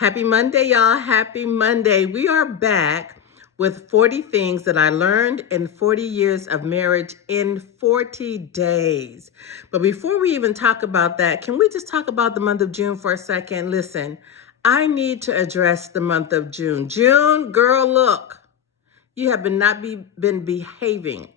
Happy Monday, y'all. Happy Monday. We are back with 40 things that I learned in 40 years of marriage in 40 days. But before we even talk about that, can we just talk about the month of June for a second? Listen, I need to address the month of June. June, girl, look, you have been behaving.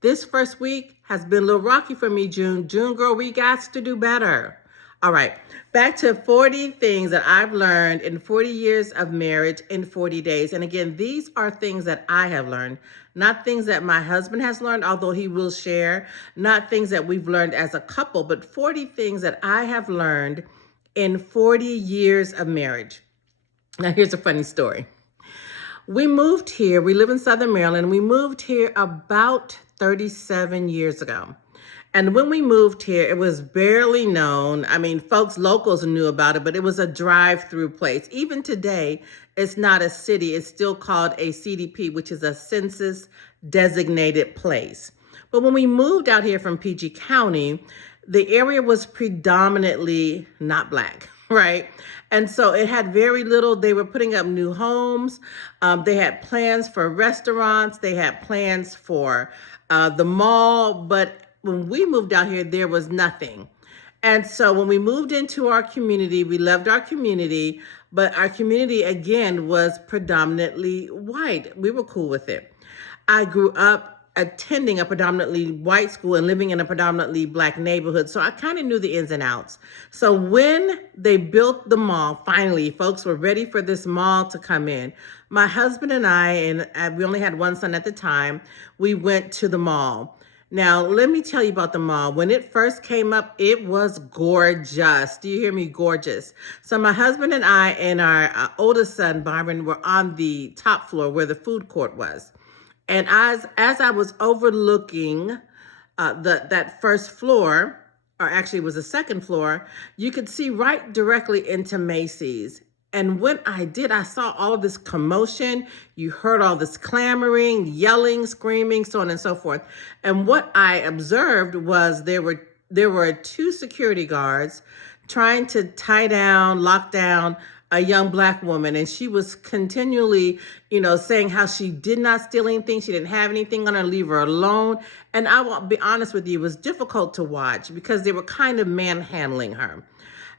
This first week has been a little rocky for me, June. June, girl, we got to do better. All right, back to 40 things that I've learned in 40 years of marriage in 40 days. And again, these are things that I have learned, not things that my husband has learned, although he will share, not things that we've learned as a couple, but 40 things that I have learned in 40 years of marriage. Now, here's a funny story. We moved here, we live in Southern Maryland. We moved here about 37 years ago. And when we moved here, it was barely known. I mean, folks, locals knew about it, but it was a drive-through place. Even today, it's not a city. It's still called a CDP, which is a census designated place. But when we moved out here from PG County, the area was predominantly not Black, right? And so it had very little. They were putting up new homes. They had plans for restaurants. They had plans for the mall. But when we moved out here, there was nothing. And so when we moved into our community, we loved our community, but our community, again, was predominantly white. We were cool with it. I grew up attending a predominantly white school and living in a predominantly Black neighborhood. So I kind of knew the ins and outs. So when they built the mall, finally, folks were ready for this mall to come in. My husband and I, and we only had one son at the time, we went to the mall. Now, let me tell you about the mall. When it first came up, it was gorgeous. Do you hear me? Gorgeous. So my husband and I and our oldest son, Byron, were on the top floor where the food court was. And as I was overlooking that first floor, or actually it was the second floor, you could see right directly into Macy's. And when I did, I saw all of this commotion. You heard all this clamoring, yelling, screaming, so on and so forth. And what I observed was there were two security guards trying to tie down, lock down a young Black woman. And she was continually, saying how she did not steal anything. She didn't have anything on her, leave her alone. And I will be honest with you, it was difficult to watch because they were kind of manhandling her.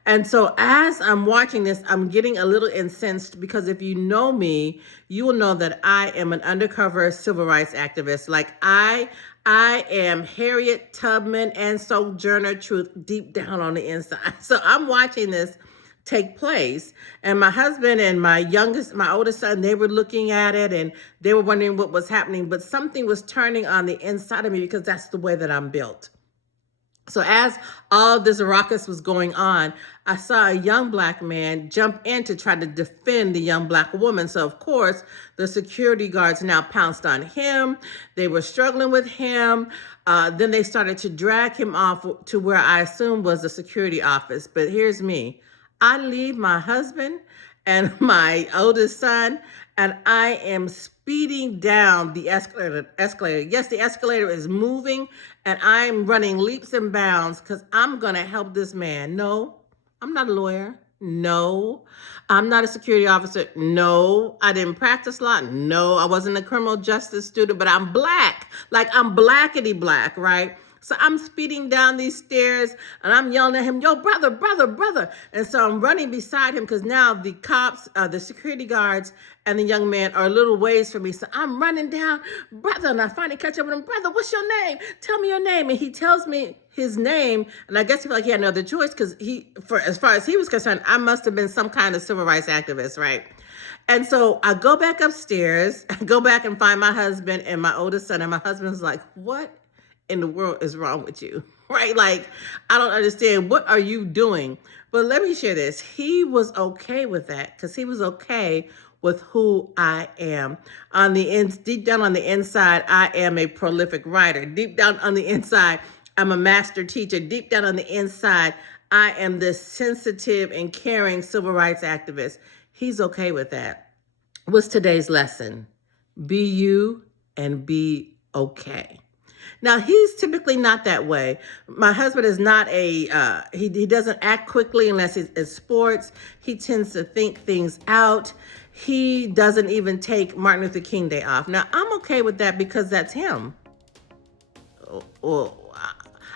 And so as I'm watching this, I'm getting a little incensed because if you know me, you will know that I am an undercover civil rights activist. Like I am Harriet Tubman and Sojourner Truth deep down on the inside. So I'm watching this take place, and my husband and my oldest son, they were looking at it and they were wondering what was happening, but something was turning on the inside of me because that's the way that I'm built. So as all this ruckus was going on, I saw a young Black man jump in to try to defend the young Black woman. So of course, the security guards now pounced on him. They were struggling with him. Then they started to drag him off to where I assumed was the security office. But here's me. I leave my husband and my oldest son, and I am speeding down the escalator. Yes, the escalator is moving, and I'm running leaps and bounds because I'm going to help this man. No, I'm not a lawyer. No, I'm not a security officer. No, I didn't practice law. No, I wasn't a criminal justice student, but I'm Black. Like I'm blackety black, right? So I'm speeding down these stairs and I'm yelling at him, yo, brother, brother, brother. And so I'm running beside him because now the cops, the security guards and the young man are a little ways from me. So I'm running down, brother, and I finally catch up with him. Brother, what's your name? Tell me your name. And he tells me his name. And I guess he felt like he had no other choice because as far as he was concerned, I must have been some kind of civil rights activist, right? And so I go back upstairs, I go back and find my husband and my oldest son. And my husband's like, what in the world is wrong with you, right? Like, I don't understand. What are you doing? But let me share this. He was okay with that because he was okay with who I am. Deep down on the inside, I am a prolific writer. Deep down on the inside, I'm a master teacher. Deep down on the inside, I am this sensitive and caring civil rights activist. He's okay with that. What's today's lesson? Be you and be okay. Now, he's typically not that way. My husband is not he doesn't act quickly unless it's sports. He tends to think things out. He doesn't even take Martin Luther King Day off. Now, I'm okay with that because that's him. Well,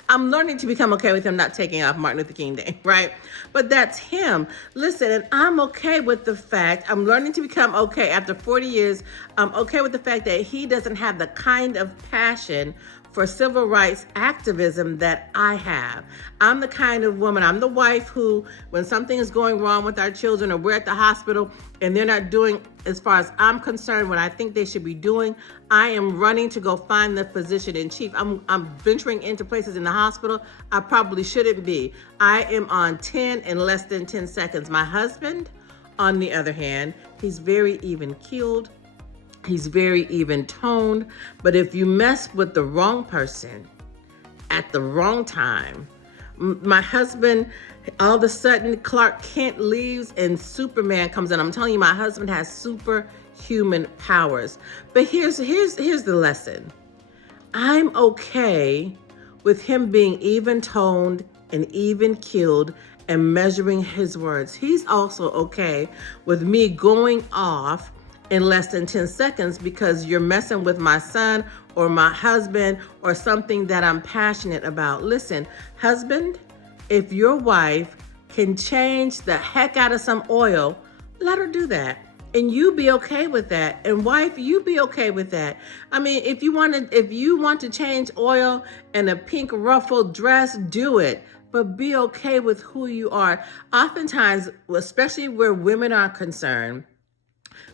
I'm learning to become okay with him not taking off Martin Luther King Day, right? But that's him. Listen, and I'm okay with the fact, I'm learning to become okay after 40 years. I'm okay with the fact that he doesn't have the kind of passion for civil rights activism that I have. I'm the kind of woman, I'm the wife who, when something is going wrong with our children or we're at the hospital and they're not doing, as far as I'm concerned, what I think they should be doing, I am running to go find the physician in chief. I'm venturing into places in the hospital I probably shouldn't be. I am on 10 in less than 10 seconds. My husband, on the other hand, he's very even keeled. He's very even toned, but if you mess with the wrong person at the wrong time, my husband, all of a sudden Clark Kent leaves and Superman comes in. I'm telling you, my husband has superhuman powers. But here's the lesson. I'm okay with him being even toned and even keeled and measuring his words. He's also okay with me going off in less than 10 seconds because you're messing with my son or my husband or something that I'm passionate about. Listen, husband, if your wife can change the heck out of some oil, let her do that. And you be okay with that. And wife, you be okay with that. I mean, if you want to change oil in a pink ruffled dress, do it. But be okay with who you are. Oftentimes, especially where women are concerned,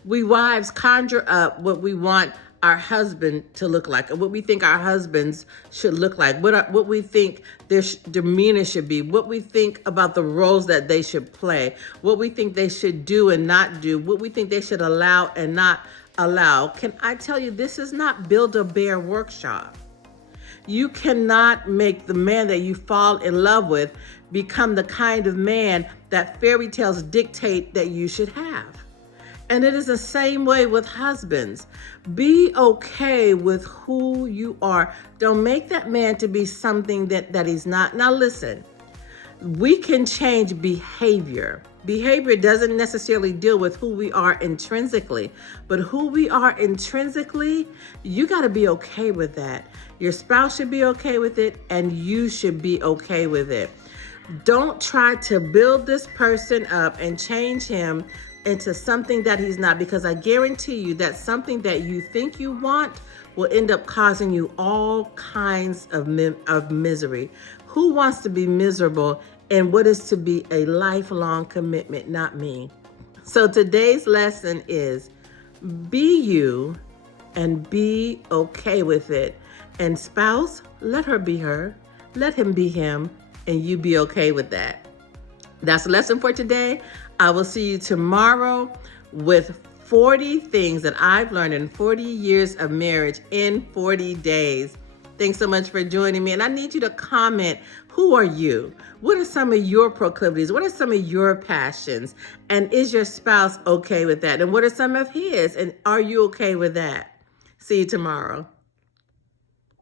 we wives conjure up what we want our husband to look like, or what we think our husbands should look like, what we think their demeanor should be, what we think about the roles that they should play, what we think they should do and not do, what we think they should allow and not allow. Can I tell you, this is not Build-A-Bear workshop. You cannot make the man that you fall in love with become the kind of man that fairy tales dictate that you should have. And it is the same way with husbands. Be okay with who you are. Don't make that man to be something that he's not. Now listen, we can change behavior. Behavior doesn't necessarily deal with who we are intrinsically, but who we are intrinsically, you got to be okay with that. Your spouse should be okay with it, and you should be okay with it. Don't try to build this person up and change him into something that he's not, because I guarantee you that something that you think you want will end up causing you all kinds of misery. Who wants to be miserable in what is to be a lifelong commitment? Not me. So today's lesson is be you and be okay with it. And spouse, let her be her, let him be him, and you be okay with that. That's the lesson for today. I will see you tomorrow with 40 things that I've learned in 40 years of marriage in 40 days. Thanks so much for joining me. And I need you to comment, who are you? What are some of your proclivities? What are some of your passions? And is your spouse okay with that? And what are some of his? And are you okay with that? See you tomorrow.